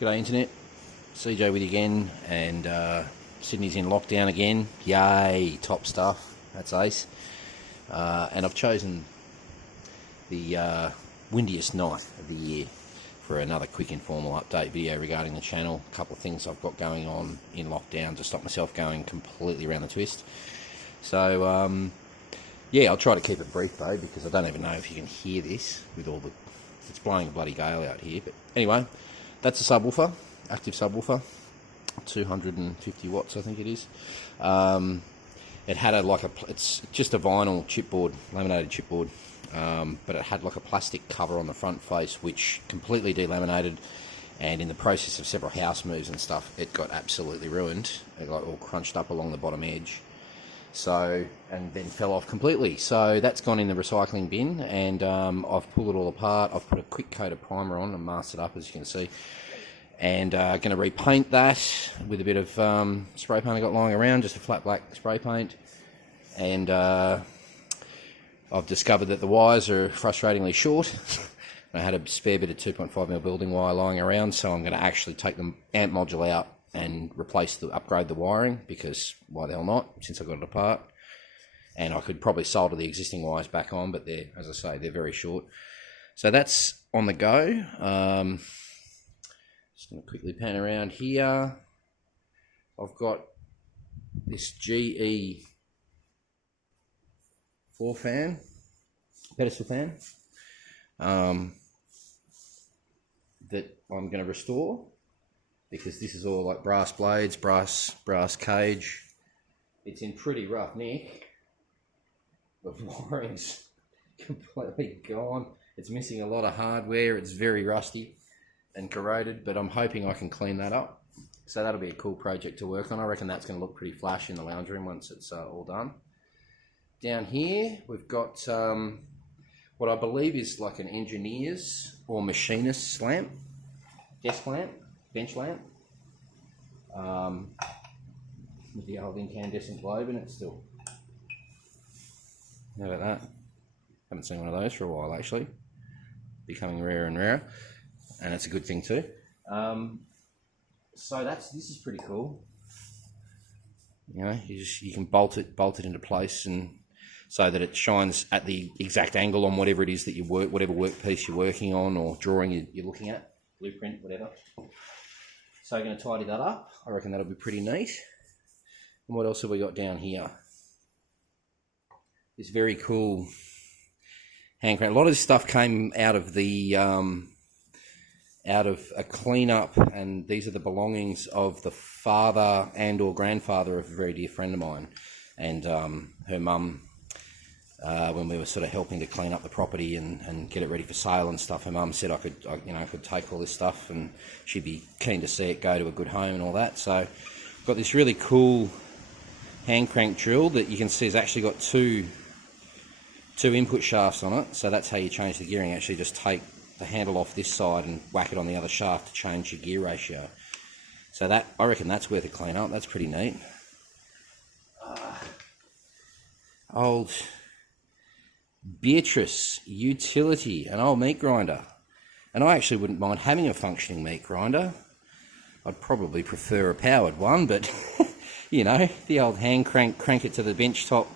G'day Internet, CJ with you again, and Sydney's in lockdown again. Yay, top stuff, that's ace. And I've chosen the windiest night of the year for another quick informal update video regarding the channel. A couple of things I've got going on in lockdown to stop myself going completely around the twist. So yeah, I'll try to keep it brief though, because I don't even know if you can hear this with all the... It's blowing a bloody gale out here, but anyway, that's a subwoofer, active subwoofer, 250 watts I think it is. It had it's just a vinyl chipboard, laminated chipboard, but it had like a plastic cover on the front face which completely delaminated, and in the process of several house moves and stuff, it got absolutely ruined. It got all crunched up along the bottom edge. So, and then fell off completely. So that's gone in the recycling bin, and I've pulled it all apart. I've put a quick coat of primer on and masked it up, as you can see, and going to repaint that with a bit of spray paint I got lying around, just a flat black spray paint. And I've discovered that the wires are frustratingly short. I had a spare bit of 2.5mm building wire lying around, so I'm going to actually take the amp module out and upgrade the wiring, because why the hell not, since I got it apart. And I could probably solder the existing wires back on, but they're, as I say, they're very short. So that's on the go. Just going to quickly pan around here. I've got this GE 4 fan, pedestal fan, that I'm going to restore, because this is all like brass blades, brass cage. It's in pretty rough nick. The wiring's completely gone. It's missing a lot of hardware. It's very rusty and corroded, but I'm hoping I can clean that up. So that'll be a cool project to work on. I reckon that's going to look pretty flash in the lounge room once it's all done. Down here, we've got what I believe is like an engineer's or machinist's lamp, desk lamp, bench lamp, with the old incandescent globe in it still. How about that? Haven't seen one of those for a while actually. Becoming rarer and rarer, and it's a good thing too. So this is pretty cool. You know, you can bolt it into place, and so that it shines at the exact angle on whatever it is that whatever workpiece you're working on or drawing you're looking at, blueprint, whatever. So I'm going to tidy that up. I reckon that'll be pretty neat. And what else have we got down here? This very cool hand crank. A lot of this stuff came out of the out of a cleanup, and these are the belongings of the father and or grandfather of a very dear friend of mine, and her mum. When we were sort of helping to clean up the property and get it ready for sale and stuff, her mum said I could take all this stuff and she'd be keen to see it go to a good home and all that. So I've got this really cool hand crank drill that you can see has actually got two input shafts on it. So that's how you change the gearing. Actually just take the handle off this side and whack it on the other shaft to change your gear ratio. So that, I reckon that's worth a clean up. That's pretty neat. Old Beatrice utility, an old meat grinder, and I actually wouldn't mind having a functioning meat grinder. I'd probably prefer a powered one, but you know, the old hand crank it to the bench top,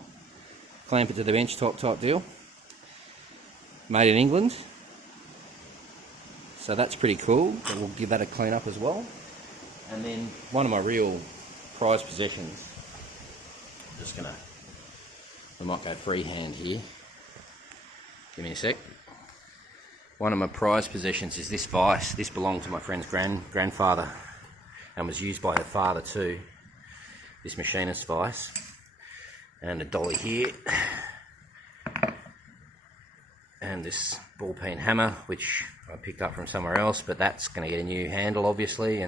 clamp it to the bench top type deal. Made in England, so that's pretty cool. We'll give that a clean up as well. And then one of my real prized possessions, I might go freehand here. Give me a sec. One of my prized possessions is this vise. This belonged to my friend's grandfather and was used by her father too. This machinist vise. And a dolly here. And this ball peen hammer, which I picked up from somewhere else, but that's going to get a new handle obviously.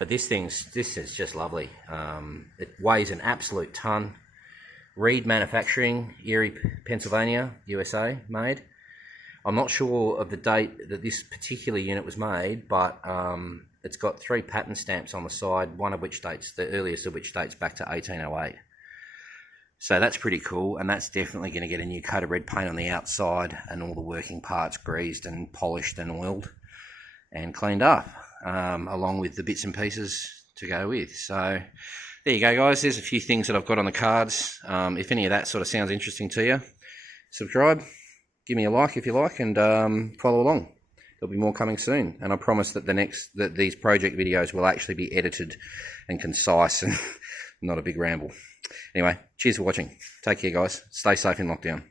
But this is just lovely. It weighs an absolute ton. Reed Manufacturing, Erie, Pennsylvania, USA, made. I'm not sure of the date that this particular unit was made, but it's got 3 patent stamps on the side, one of which dates, the earliest of which dates back to 1808. So that's pretty cool, and that's definitely going to get a new coat of red paint on the outside and all the working parts greased and polished and oiled and cleaned up. along with the bits and pieces to go with. So there you go, guys. There's a few things that I've got on the cards. If any of that sort of sounds interesting to you, subscribe, give me a like if you like, and follow along. There'll be more coming soon, and I promise that these project videos will actually be edited and concise and not a big ramble. Anyway, cheers for watching. Take care, guys. Stay safe in lockdown.